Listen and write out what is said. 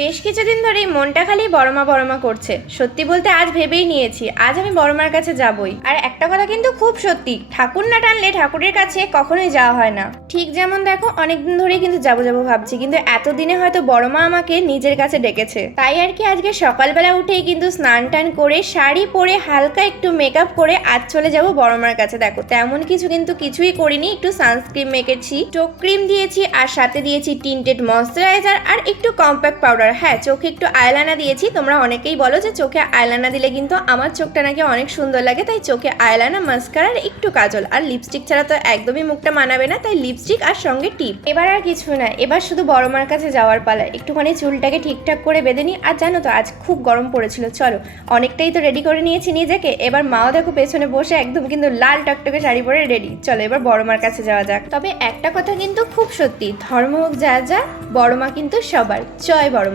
বেশ কিছুদিন ধরেই মনটা খালি বড়মা বড়মা করছে। সত্যি বলতে আজ ভেবেই নিয়েছি আজ আমি বড়মার কাছে যাবই। আর একটা কথা কিন্তু খুব সত্যি, ঠাকুর না টানলে ঠাকুরের কাছে কখনোই যাওয়া হয় না। ঠিক যেমন দেখো অনেকদিন ধরেই কিন্তু যাবো যাবো ভাবছি, কিন্তু এতদিনে হয়তো বড়মা আমাকে নিজের কাছে ডেকেছে। তাই আর কি আজকে সকালবেলা উঠেই কিন্তু স্নান টান করে শাড়ি পরে হালকা একটু মেকআপ করে আজ চলে যাবো বড়মার কাছে। দেখো তেমন কিছু কিন্তু কিছুই করিনি, একটু সানস্ক্রিন মেখেছি, চোখ ক্রিম দিয়েছি, আর সাথে দিয়েছি টিন্টেড ময়শ্চারাইজার আর একটু কম্প্যাক্ট পাউডার। হ্যাঁ, চোখে একটু আইলাইনার দিয়েছি। তোমরা অনেকেই বলো যে চোখে আইলাইনার দিলে কিন্তু আমার চোখটা নাকি অনেক সুন্দর লাগে, তাই চোখে আইলাইনার, মাস্কারা আর একটু কাজল, আর লিপস্টিক ছাড়া তো একদমই মুখটা মানাবে না, তাই লিপস্টিক আর সঙ্গে টিপ। এবার আর কিছু না, এবার শুধু বড়মার কাছে যাওয়ার পালা। একটুখানি চুলটাকে ঠিকঠাক করে বেঁধে নিই। আর জানো তো আজ খুব গরম পড়েছিল, চলো অনেকটাই তো রেডি করে নিয়েছি নিজেকে। এবার মাও দেখো পেছনে বসে একদম কিন্তু লাল টকটকে শাড়ি পরে রেডি। চলো এবার বড়মার কাছে যাওয়া যাক। তবে একটা কথা কিন্তু খুব সত্যি, ধর্ম হোক যা যা, বড়মা কিন্তু সবার। জয় বড়মা।